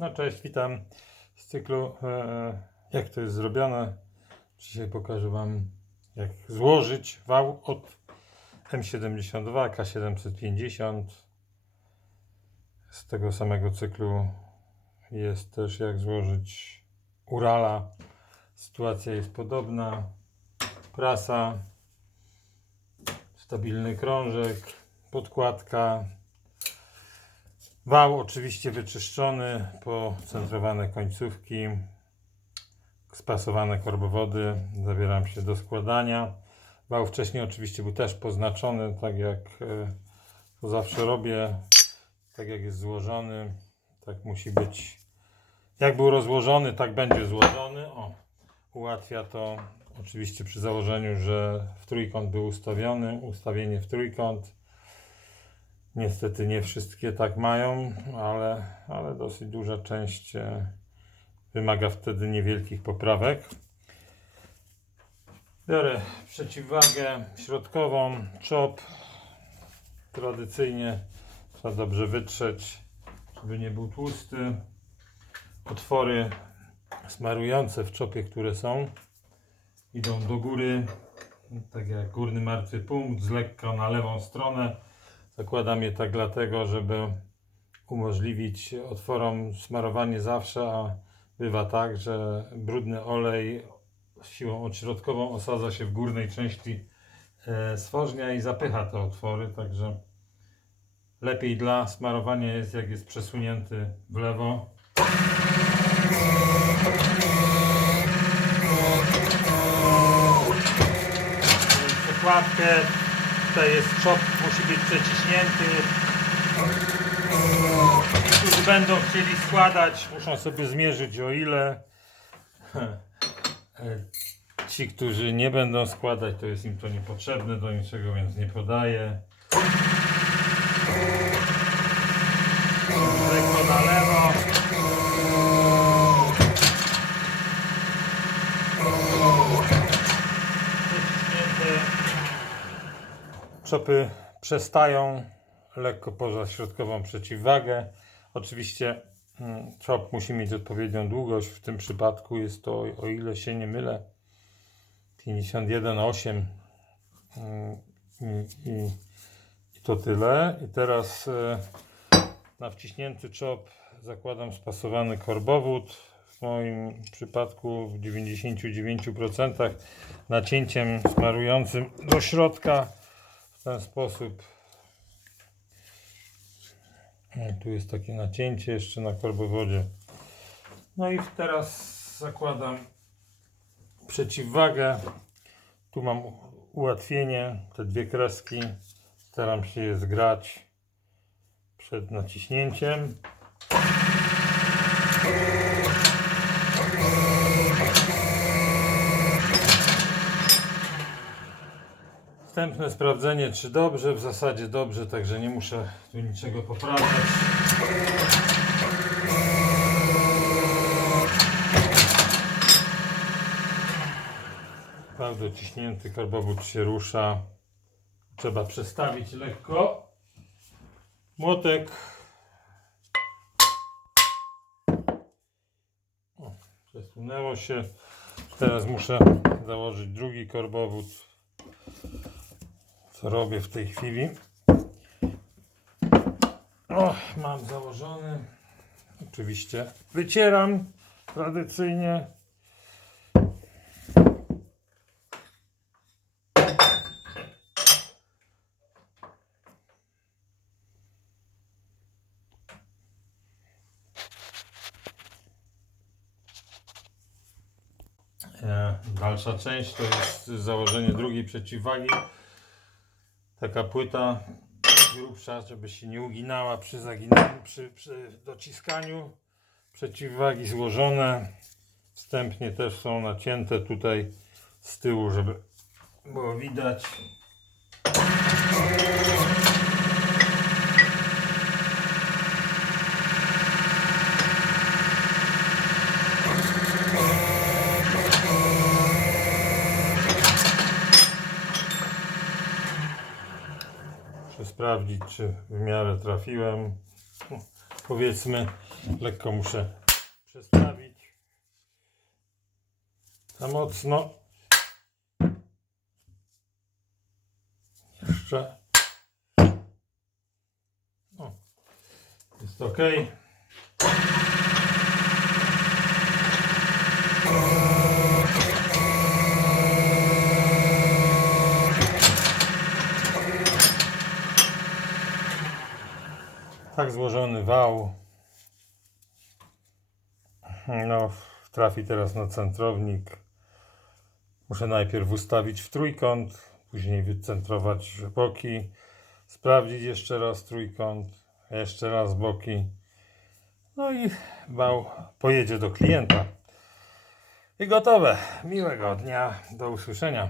No cześć, witam z cyklu e, jak to jest zrobione. Dzisiaj pokażę Wam jak złożyć wał od M72 K750 z tego samego cyklu jest też jak złożyć Urala. Sytuacja jest podobna. Prasa, stabilny krążek, podkładka, Wał oczywiście wyczyszczony, pocentrowane końcówki, spasowane korbowody. Zabieram się do składania. Wał wcześniej oczywiście był też poznaczony, tak jak e, to zawsze robię, tak jak jest złożony, tak musi być. Jak był rozłożony, tak będzie złożony. O, ułatwia to oczywiście przy założeniu, że w trójkąt był ustawiony, ustawienie w trójkąt. Niestety nie wszystkie tak mają, ale, ale dosyć duża część e, wymaga wtedy niewielkich poprawek. Biorę przeciwwagę środkową, czop. Tradycyjnie trzeba dobrze wytrzeć, żeby nie był tłusty. Otwory smarujące w czopie, które są, idą do góry, tak jak górny martwy punkt, z lekka na lewą stronę. Zakładam je tak dlatego, żeby umożliwić otworom smarowanie zawsze, a bywa tak, że brudny olej siłą odśrodkową osadza się w górnej części e, stworznia i zapycha te otwory, także lepiej dla smarowania jest jak jest przesunięty w lewo. Przekładkę Tutaj jest czop, musi być przeciśnięty. Ci, którzy będą chcieli składać, muszą sobie zmierzyć o ile. Ci, którzy nie będą składać, to jest im to niepotrzebne do niczego, więc nie podaję. Czopy przestają lekko poza środkową przeciwwagę. Oczywiście mm, czop musi mieć odpowiednią długość. W tym przypadku jest to, o ile się nie mylę, 51,8 Mm, i, i, i to tyle. I teraz e, na wciśnięty czop zakładam spasowany korbowód. W moim przypadku w 99% nacięciem smarującym do środka w ten sposób. Tu jest takie nacięcie jeszcze na korbowodzie. No i teraz zakładam przeciwwagę. Tu mam ułatwienie, te dwie kreski. Staram się je zgrać przed naciśnięciem. Wstępne sprawdzenie, czy dobrze. W zasadzie dobrze, także nie muszę tu niczego poprawiać. Bardzo ciśnięty karbowód się rusza. Trzeba przestawić lekko. Młotek. Przesunęło się. Teraz muszę założyć drugi korbowód co robię w tej chwili. O, mam założony. Oczywiście wycieram tradycyjnie. E, Dalsza część to jest założenie drugiej przeciwwagi taka płyta grubsza, żeby się nie uginała przy zaginaniu, przy, przy dociskaniu. Przeciwwagi złożone. Wstępnie też są nacięte tutaj z tyłu, żeby było widać. Sprawdzić, czy w miarę trafiłem. powiedzmy. Lekko muszę przestawić. Za mocno. Jeszcze. O, jest ok. Tak złożony wał. No, trafi teraz na centrownik. Muszę najpierw ustawić w trójkąt, później wycentrować boki, sprawdzić jeszcze raz trójkąt, jeszcze raz boki. No i wał pojedzie do klienta. I gotowe. Miłego dnia. Do usłyszenia.